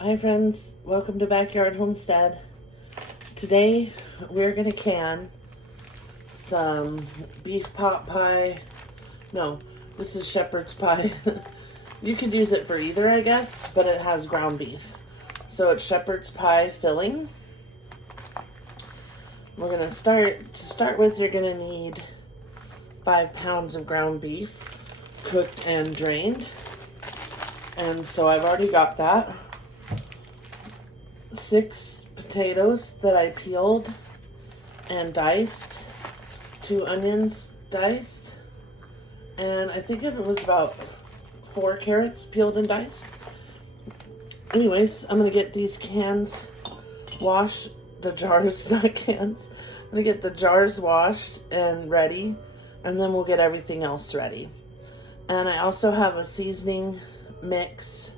Hi friends, welcome to Backyard Homestead. Today we're going to can some beef pot pie. No, this is shepherd's pie. You could use it for either, I guess, but it has ground beef. So it's shepherd's pie filling. We're going to start with, you're going to need 5 pounds of ground beef, cooked and drained. And so I've already got that. 6 potatoes that I peeled and diced, 2 onions diced, and I think it was about 4 carrots peeled and diced. Anyways, I'm gonna get these cans washed, the jars, not cans. I'm gonna get the jars washed and ready, and then we'll get everything else ready. And I also have a seasoning mix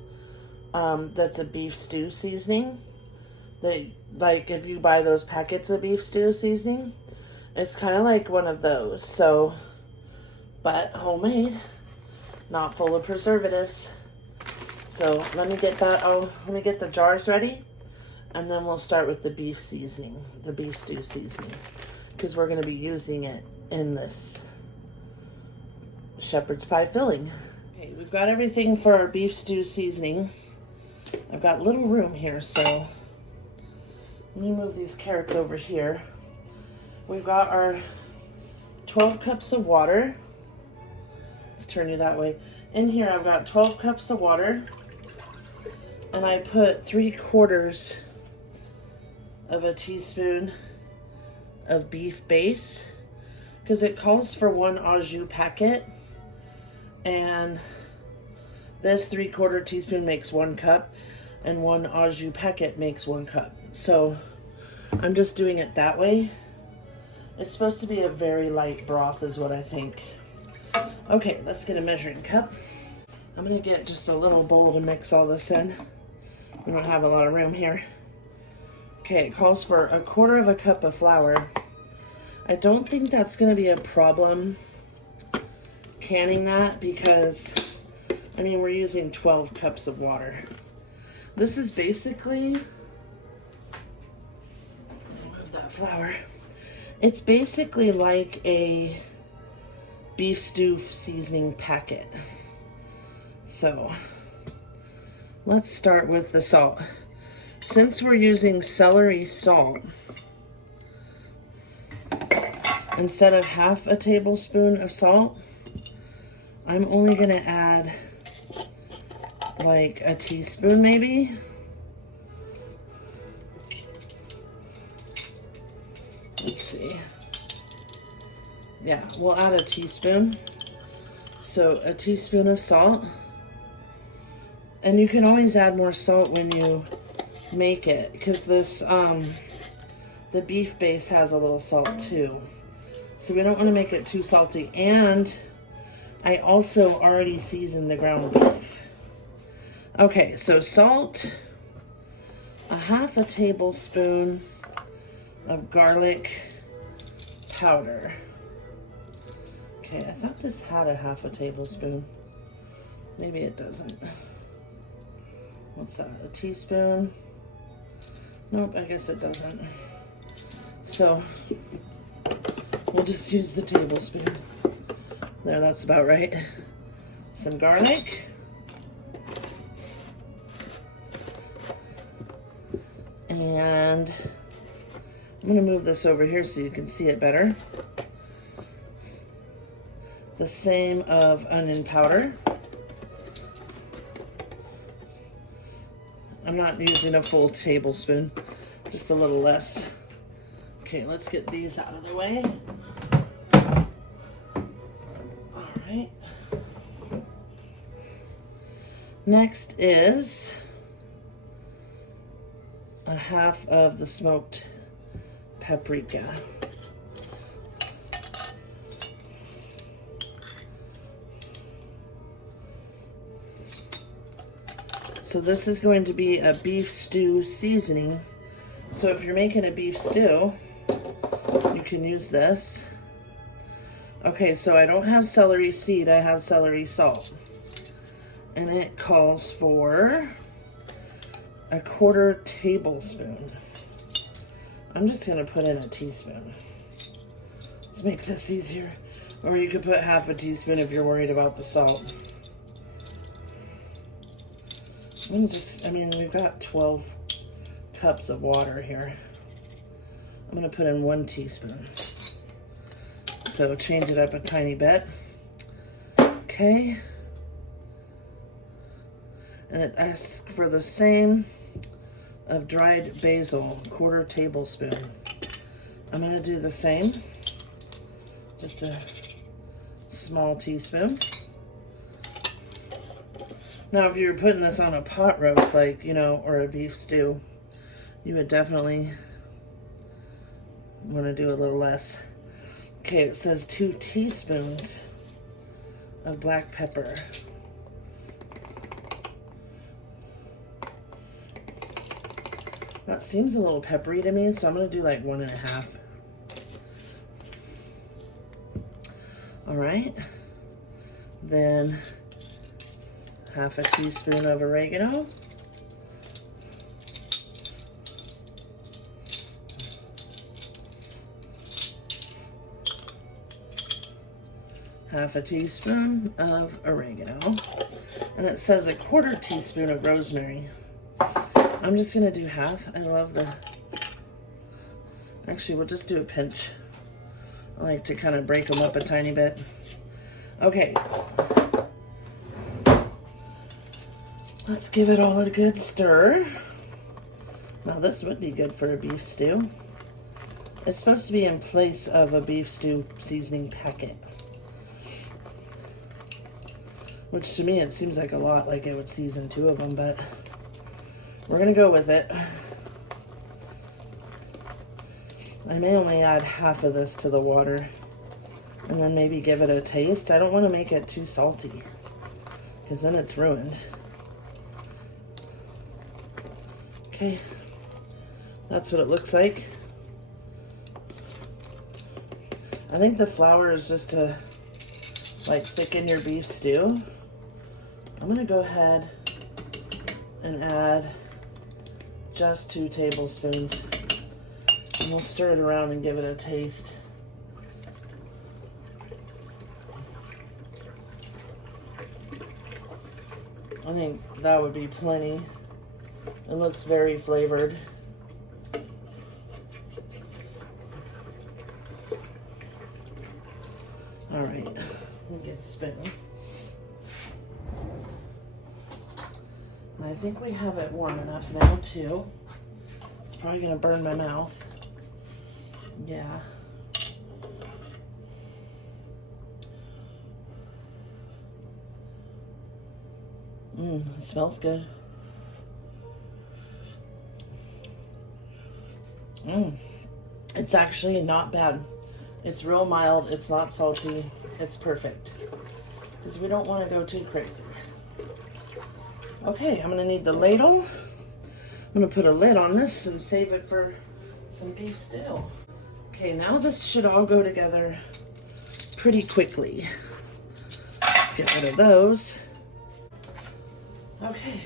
that's a beef stew seasoning. Like if you buy those packets of beef stew seasoning, it's kind of like one of those. So, but homemade, not full of preservatives. So let me get that. Let me get the jars ready, and then we'll start with the beef seasoning, the beef stew seasoning, because we're going to be using it in this shepherd's pie filling. Okay, we've got everything for our beef stew seasoning. I've got little room here, so let me move these carrots over here. We've got our 12 cups of water. Let's turn you that way. In here I've got 12 cups of water, and I put 3/4 of a teaspoon of beef base, because it calls for 1 au jus packet, and this 3/4 teaspoon makes 1 cup, and 1 au jus packet makes 1 cup. So I'm just doing it that way. It's supposed to be a very light broth is what I think. Okay, let's get a measuring cup. I'm gonna get just a little bowl to mix all this in. We don't have a lot of room here. Okay, it calls for 1/4 cup of flour. I don't think that's gonna be a problem canning that, because I mean, we're using 12 cups of water. This is basically, that flour. It's basically like a beef stew seasoning packet. So let's start with the salt. Since we're using celery salt, instead of 1/2 tablespoon of salt, I'm only gonna add like a teaspoon maybe. Let's see. Yeah, we'll add a teaspoon. So a teaspoon of salt. And you can always add more salt when you make it, because this, the beef base has a little salt too. So we don't want to make it too salty. And I also already seasoned the ground beef. Okay, so salt, 1/2 tablespoon of garlic powder. Okay, I thought this had a 1/2 tablespoon. Maybe it doesn't. What's that, a teaspoon? Nope, I guess it doesn't. So we'll just use the tablespoon. There, that's about right. Some garlic. And I'm going to move this over here so you can see it better. The same of onion powder. I'm not using a full tablespoon, just a little less. Okay, let's get these out of the way. All right. Next is 1/2 of the smoked paprika. So this is going to be a beef stew seasoning. So if you're making a beef stew, you can use this. Okay, so I don't have celery seed, I have celery salt. And it calls for 1/4 tablespoon. I'm just going to put in a teaspoon. Let's make this easier. Or you could put 1/2 teaspoon if you're worried about the salt. We've got 12 cups of water here. I'm going to put in 1 teaspoon. So change it up a tiny bit. Okay. And it asks for the same of dried basil, 1/4 tablespoon. I'm going to do the same. Just a small teaspoon. Now, if you're putting this on a pot roast, like, or a beef stew, you would definitely want to do a little less. Okay, it says 2 teaspoons of black pepper. That seems a little peppery to me, so I'm going to do like 1 1/2. All right. Then 1/2 teaspoon of oregano. Half a teaspoon of oregano. And it says 1/4 teaspoon of rosemary. I'm just going to do 1/2. I love the... Actually, we'll just do a pinch. I like to kind of break them up a tiny bit. Okay. Let's give it all a good stir. Now, this would be good for a beef stew. It's supposed to be in place of a beef stew seasoning packet. Which to me, it seems like a lot, like it would season 2 of them, but we're going to go with it. I may only add 1/2 of this to the water and then maybe give it a taste. I don't want to make it too salty because then it's ruined. Okay, that's what it looks like. I think the flour is just to like thicken your beef stew. I'm going to go ahead and add just 2 tablespoons. And we'll stir it around and give it a taste. I think that would be plenty. It looks very flavored. All right, we'll get a spoon. And I think we have it warm enough now too. It's probably gonna burn my mouth. Yeah. It smells good. It's actually not bad. It's real mild. It's not salty. It's perfect. Because we don't want to go too crazy. Okay, I'm going to need the ladle. I'm going to put a lid on this and save it for some beef stew. Okay, now this should all go together pretty quickly. Let's get rid of those. Okay.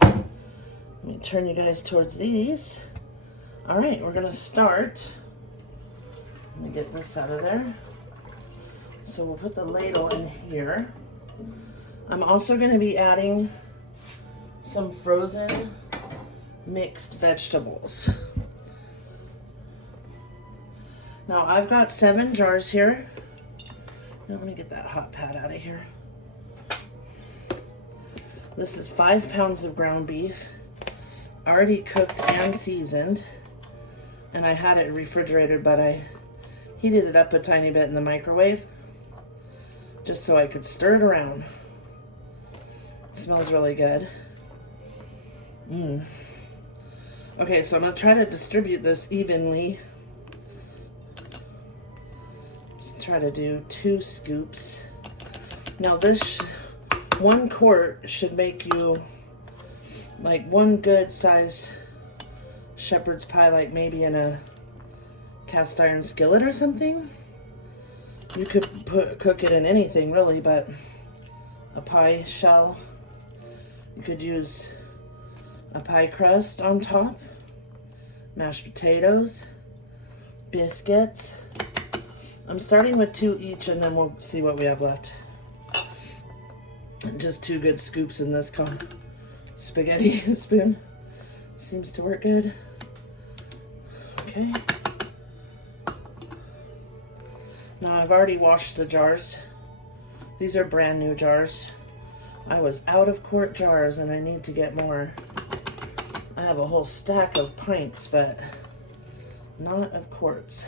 Let me turn you guys towards these. All right, we're gonna start. Let me get this out of there. So we'll put the ladle in here. I'm also gonna be adding some frozen mixed vegetables. Now I've got 7 jars here. Now let me get that hot pad out of here. This is 5 pounds of ground beef, already cooked and seasoned. And I had it refrigerated, but I heated it up a tiny bit in the microwave just so I could stir it around. It smells really good. Okay, so I'm going to try to distribute this evenly. Let's try to do 2 scoops. Now this 1 quart should make you like 1 good size shepherd's pie, like maybe in a cast iron skillet or something. You could cook it in anything really, but a pie shell You could use a pie crust on top, mashed potatoes, biscuits. I'm starting with 2 each and then we'll see what we have left. Just 2 good scoops in this spaghetti spoon. Seems to work good. Okay. Now I've already washed the jars. These are brand new jars. I was out of quart jars and I need to get more. I have a whole stack of pints, but not of quarts.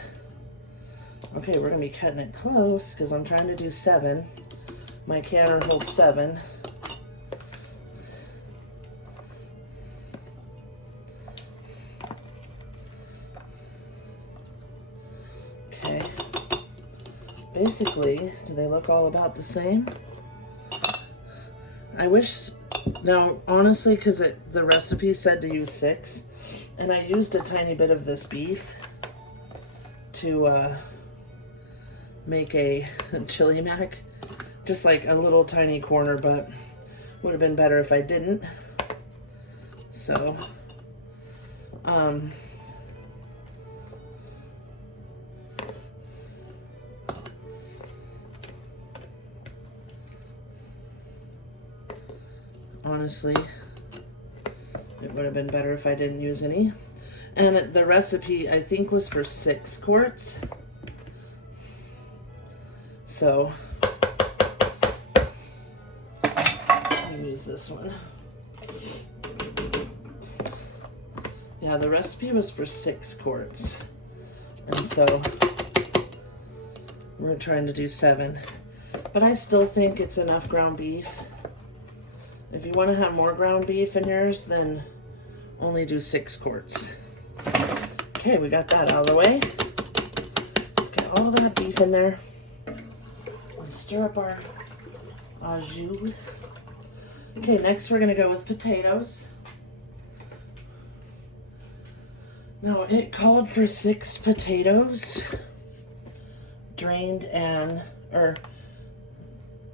Okay, we're gonna be cutting it close because I'm trying to do 7. My canner holds 7. Okay. Basically, do they look all about the same? I wish, now honestly, because the recipe said to use 6, and I used a tiny bit of this beef to make a chili mac, just like a little tiny corner, but would have been better if I didn't. So, honestly, it would have been better if I didn't use any. And the recipe, I think, was for 6 quarts. So, I'll use this one. Yeah, the recipe was for 6 quarts. And so, we're trying to do 7. But I still think it's enough ground beef. If you want to have more ground beef in yours, then only do 6 quarts. Okay, we got that out of the way. Let's get all that beef in there. Let's stir up our au jus. Okay, next we're going to go with potatoes. Now, it called for 6 potatoes, drained and, or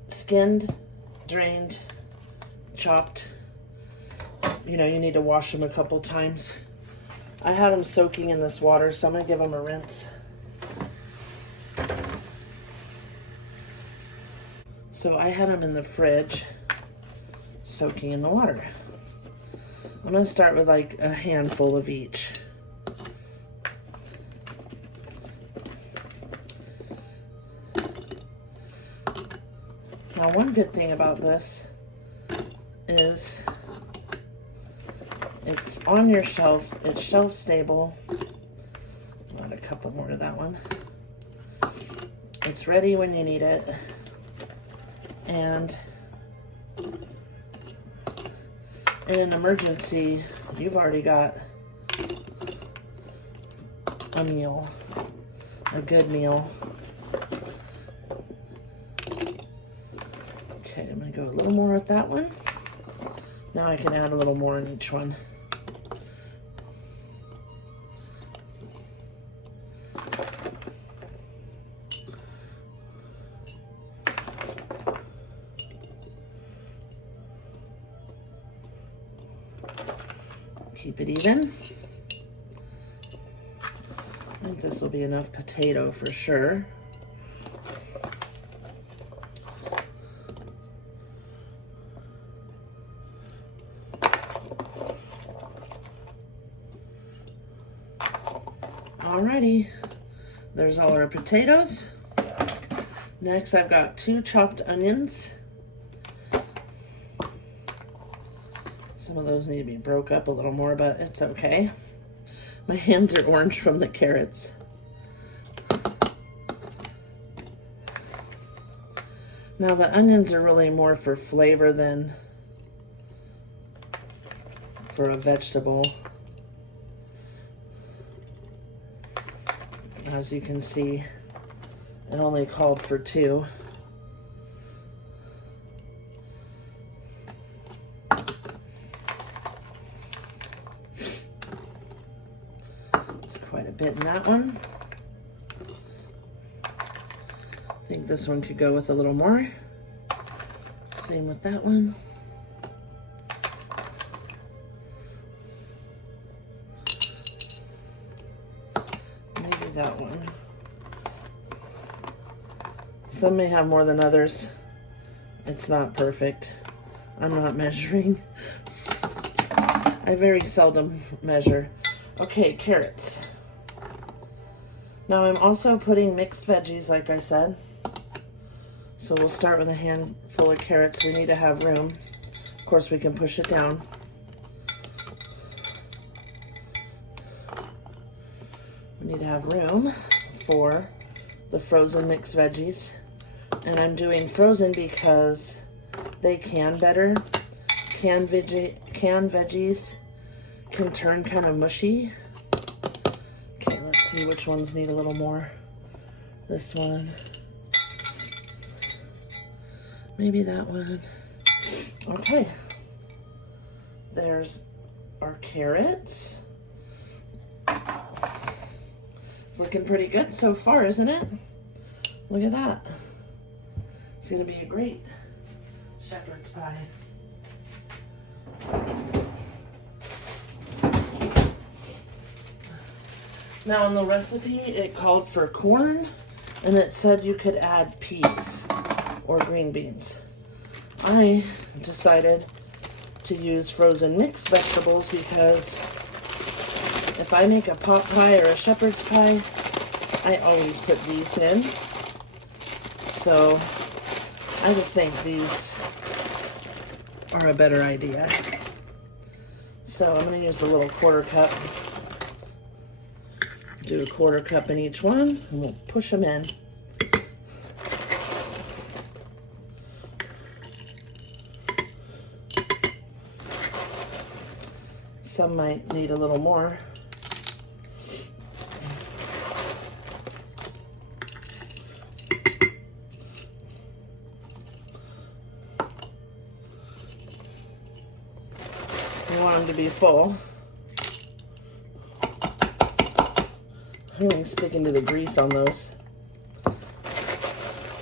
skinned, drained, chopped. You know, you need to wash them a couple times. I had them soaking in this water, so I'm going to give them a rinse. So I had them in the fridge, soaking in the water. I'm going to start with like a handful of each. Now, one good thing about this is it's on your shelf, it's shelf stable. Add a couple more to that one. It's ready when you need it. And in an emergency, you've already got a meal, a good meal. Okay, I'm gonna go a little more with that one. Now I can add a little more in each one. Keep it even. I think this will be enough potato for sure. Alrighty, there's all our potatoes. Next, I've got 2 chopped onions. Some of those need to be broke up a little more, but it's okay. My hands are orange from the carrots. Now the onions are really more for flavor than for a vegetable. As you can see, it only called for 2. It's quite a bit in that one. I think this one could go with a little more. Same with that one. that one. Some may have more than others. It's not perfect. I'm not measuring. I very seldom measure. Okay, carrots. Now I'm also putting mixed veggies, like I said. So we'll start with a handful of carrots. We need to have room. Of course, we can push it down. We need to have room for the frozen mixed veggies. And I'm doing frozen because they can better. Canned veggies can turn kind of mushy. Okay, let's see which ones need a little more. This one. Maybe that one. Okay. There's our carrots. It's looking pretty good so far, isn't it? Look at that. It's going to be a great shepherd's pie. Now in the recipe, it called for corn, and it said you could add peas or green beans. I decided to use frozen mixed vegetables because if I make a pot pie or a shepherd's pie, I always put these in. So I just think these are a better idea. So I'm going to use a little quarter cup. Do a quarter cup in each one, and we'll push them in. Some might need a little more. You want them to be full. I'm sticking to the grease on those.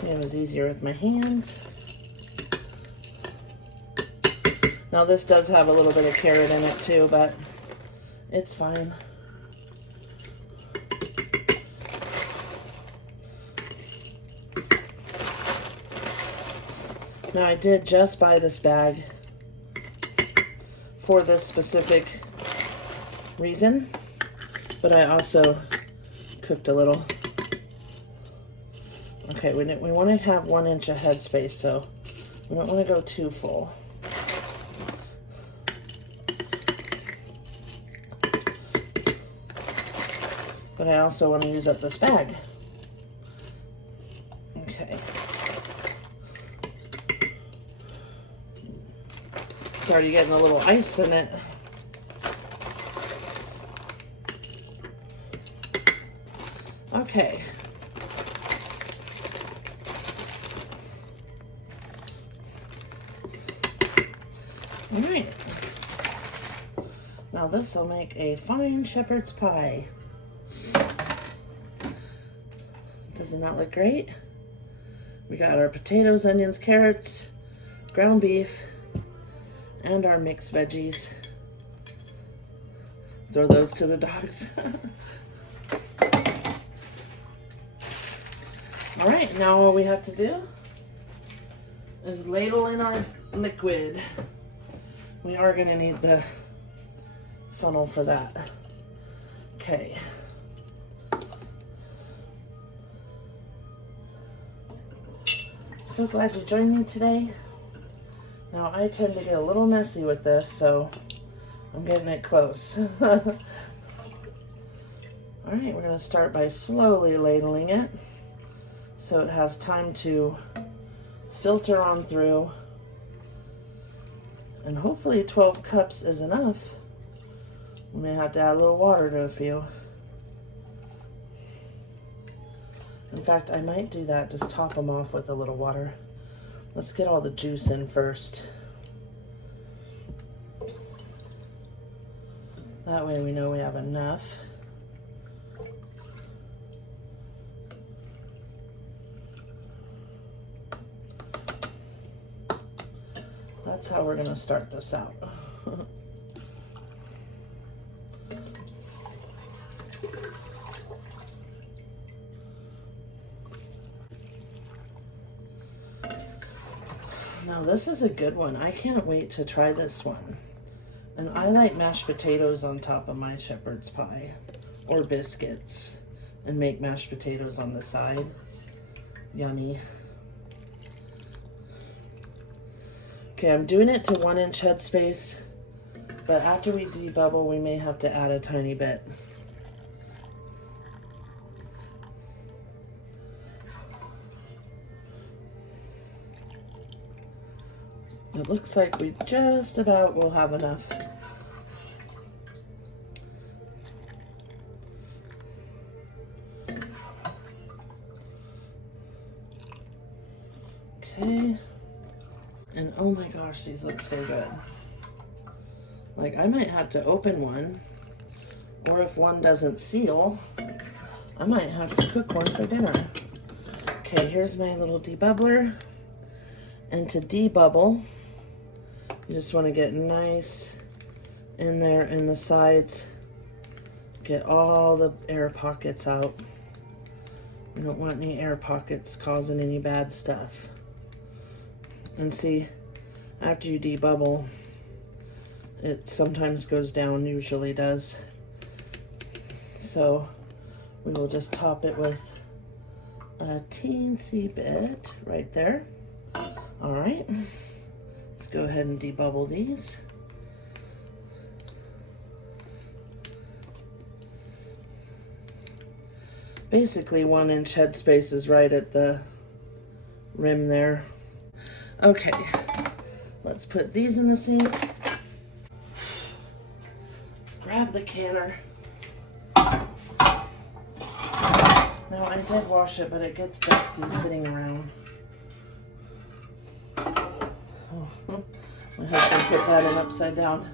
It was easier with my hands. Now this does have a little bit of carrot in it too, but it's fine. Now I did just buy this bag for this specific reason, but I also cooked a little. Okay, we want to have 1 inch of headspace, so we don't want to go too full. But I also want to use up this bag. Okay. It's already getting a little ice in it. Okay. All right. Now this will make a fine shepherd's pie. Doesn't that look great? We got our potatoes, onions, carrots, ground beef, and our mixed veggies. Throw those to the dogs. All right, now all we have to do is ladle in our liquid. We are going to need the funnel for that. Okay. So glad you joined me today. Now I tend to get a little messy with this, so I'm getting it close. All right, we're going to start by slowly ladling it so it has time to filter on through. And hopefully 12 cups is enough. We may have to add a little water to a few. In fact, I might do that, just top them off with a little water. Let's get all the juice in first. That way we know we have enough. That's how we're going to start this out. Now this is a good one. I can't wait to try this one. And I like mashed potatoes on top of my shepherd's pie, or biscuits, and make mashed potatoes on the side. Yummy. Okay, I'm doing it to 1 inch headspace, but after we debubble, we may have to add a tiny bit. It looks like we just about will have enough. Okay. And oh my gosh, these look so good. Like, I might have to open one, or if one doesn't seal, I might have to cook one for dinner. Okay, here's my little debubbler. And to debubble, you just want to get nice in there in the sides. Get all the air pockets out. You don't want any air pockets causing any bad stuff. And see, after you debubble, it sometimes goes down, usually does. So we will just top it with a teensy bit right there. All right, let's go ahead and debubble these. Basically 1 inch headspace is right at the rim there. Okay, let's put these in the sink. Let's grab the canner. Now I did wash it, but it gets dusty sitting around. My husband put that in upside down.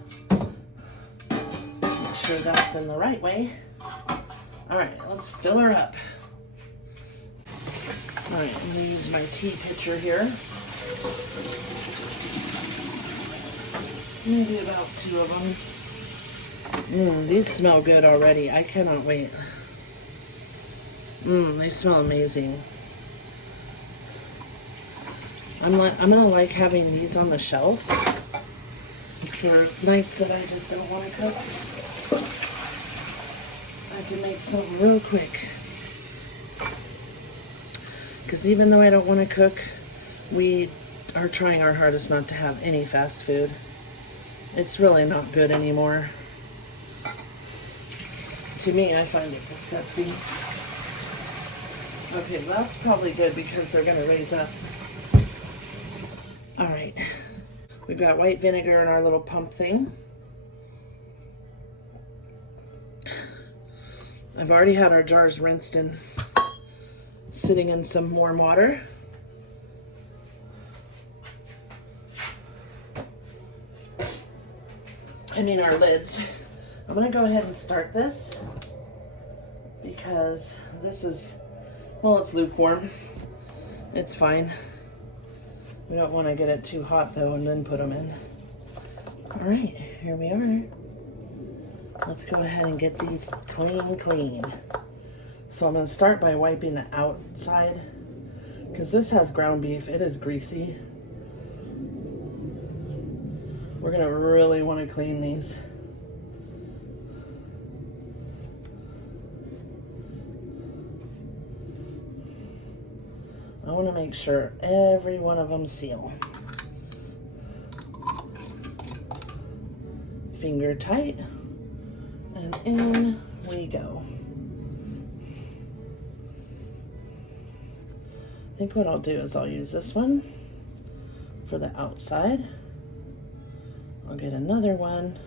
Make sure that's in the right way. All right, let's fill her up. All right, I'm gonna use my tea pitcher here. Maybe about 2 of them. These smell good already. I cannot wait. They smell amazing. I'm gonna like having these on the shelf for nights that I just don't want to cook. I can make something real quick. Because even though I don't want to cook, we are trying our hardest not to have any fast food. It's really not good anymore. To me, I find it disgusting. Okay, well, that's probably good because they're going to raise up. All right, we've got white vinegar in our little pump thing. I've already had our jars rinsed and sitting in some warm water. I mean our lids. I'm gonna go ahead and start this because this is, well, it's lukewarm. It's fine. We don't want to get it too hot though and then put them in. All right, here we are. Let's go ahead and get these clean. So I'm gonna start by wiping the outside because this has ground beef. It is greasy. We're gonna really want to clean these. I want to make sure every one of them seal. Finger tight, and in we go. I think what I'll do is I'll use this one for the outside. I'll get another one.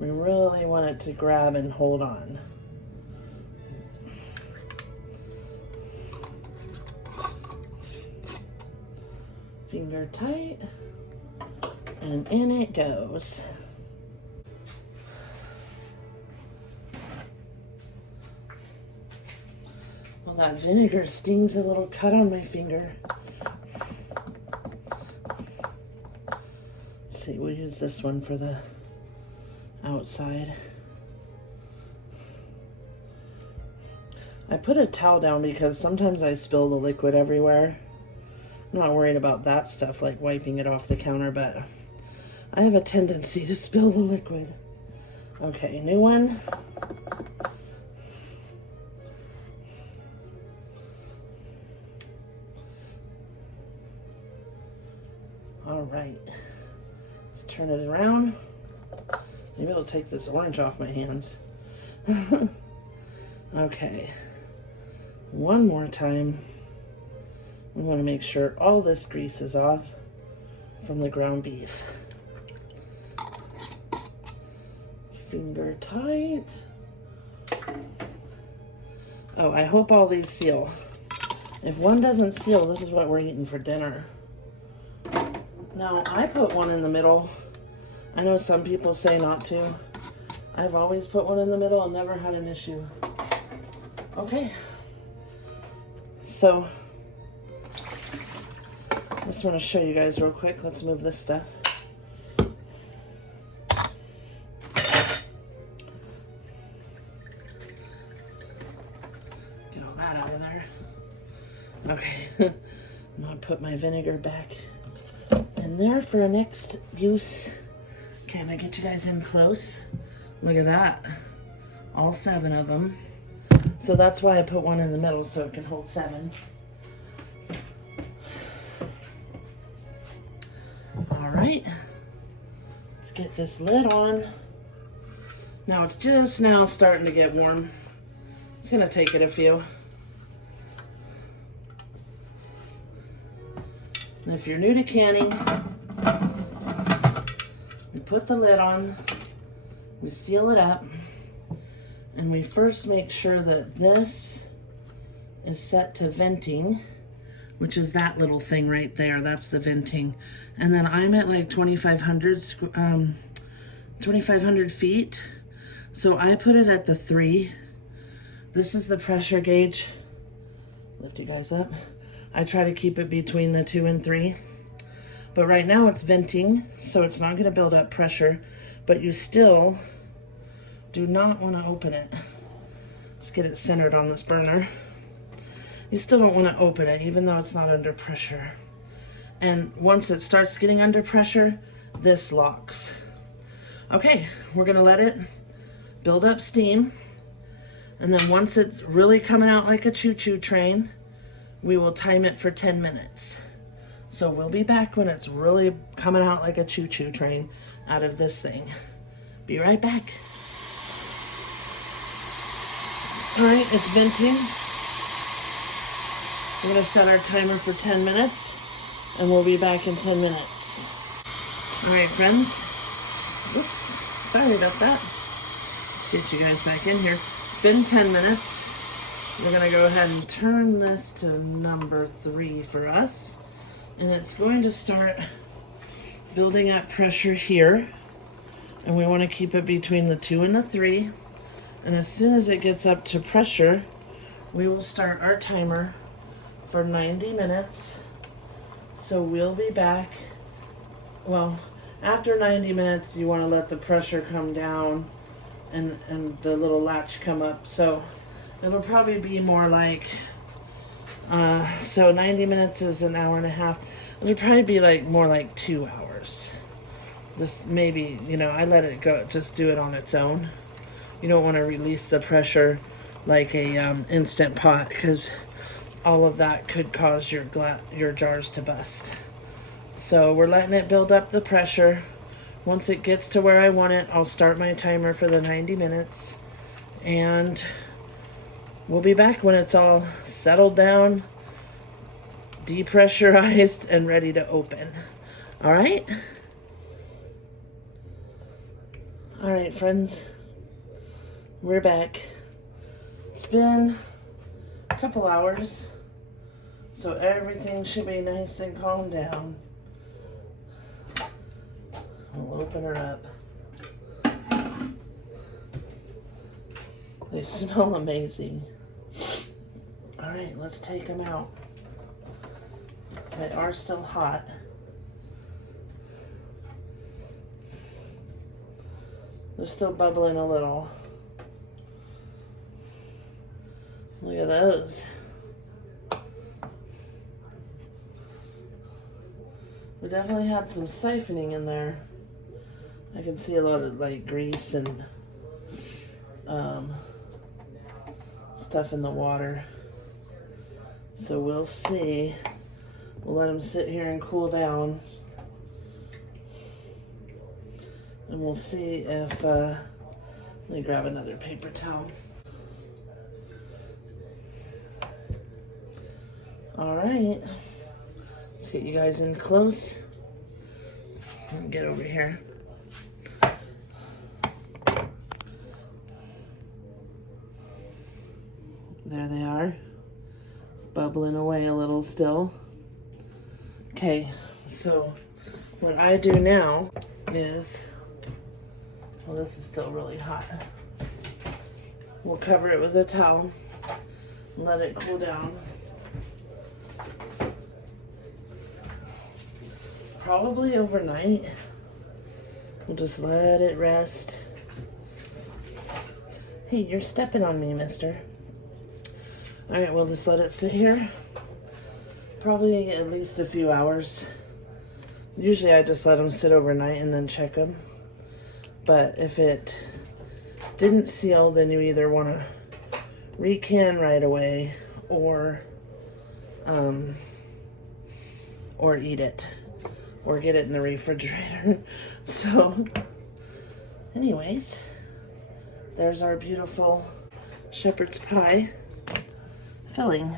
We really want it to grab and hold on. Finger tight, and in it goes. Well, that vinegar stings a little cut on my finger. see, we'll use this one for the outside. I put a towel down because sometimes I spill the liquid everywhere. I'm not worried about that stuff, like wiping it off the counter, but I have a tendency to spill the liquid. Okay, new one. All right, let's turn it around. Maybe it'll take this orange off my hands. Okay, one more time. We want to make sure all this grease is off from the ground beef. Finger tight. Oh, I hope all these seal. If one doesn't seal, this is what we're eating for dinner. Now, I put one in the middle. I know some people say not to. I've always put one in the middle and never had an issue. Okay. So, I just want to show you guys real quick. Let's move this stuff. Get all that out of there. Okay. I'm going to put my vinegar back in there for a next use. Okay, I'm going to get you guys in close. Look at that. All 7 of them. So that's why I put one in the middle, so it can hold 7. All right. Let's get this lid on. Now it's just now starting to get warm. It's going to take it a few. And if you're new to canning, we put the lid on, we seal it up, and we first make sure that this is set to venting, which is that little thing right there. That's the venting. And then I'm at like 2,500 feet. So I put it at the 3. This is the pressure gauge. Lift you guys up. I try to keep it between the 2 and 3. But right now it's venting, so it's not going to build up pressure. But you still do not want to open it. Let's get it centered on this burner. You still don't want to open it, even though it's not under pressure. And once it starts getting under pressure, this locks. Okay, we're going to let it build up steam. And then once it's really coming out like a choo-choo train, we will time it for 10 minutes. So we'll be back when it's really coming out like a choo-choo train out of this thing. Be right back. All right, it's venting. We're gonna set our timer for 10 minutes and we'll be back in 10 minutes. All right, friends. Oops, sorry about that. Let's get you guys back in here. It's been 10 minutes. We're gonna go ahead and turn this to number 3 for us. And it's going to start building up pressure here. And we wanna keep it between the 2 and the 3. And as soon as it gets up to pressure, we will start our timer for 90 minutes. So we'll be back. Well, after 90 minutes, you wanna let the pressure come down and the little latch come up. So it'll probably be more like, so 90 minutes is an hour and a half. It'll probably be like more like 2 hours. Just maybe, you know, I let it go, just do it on its own. You don't want to release the pressure like a Instant Pot, because all of that could cause your jars to bust. So we're letting it build up the pressure. Once it gets to where I want it, I'll start my timer for the 90 minutes. And we'll be back when it's all settled down, depressurized, and ready to open. All right? All right, friends. We're back. It's been a couple hours, so everything should be nice and calmed down. We'll open her up. They smell amazing. All right, let's take them out. They are still hot. They're still bubbling a little. Look at those. We definitely had some siphoning in there. I can see a lot of like grease and stuff in the water. So we'll see. We'll let them sit here and cool down. And we'll see if, let me grab another paper towel. All right, let's get you guys in close and get over here. There they are, bubbling away a little still. Okay, so what I do now is, well, this is still really hot. We'll cover it with a towel and let it cool down. Probably overnight. We'll just let it rest. Hey, you're stepping on me, mister. All right, we'll just let it sit here. Probably at least a few hours. Usually I just let them sit overnight and then check them. But if it didn't seal, then you either want to recan right away or eat it. Or get it in the refrigerator. So, anyways, there's our beautiful shepherd's pie filling.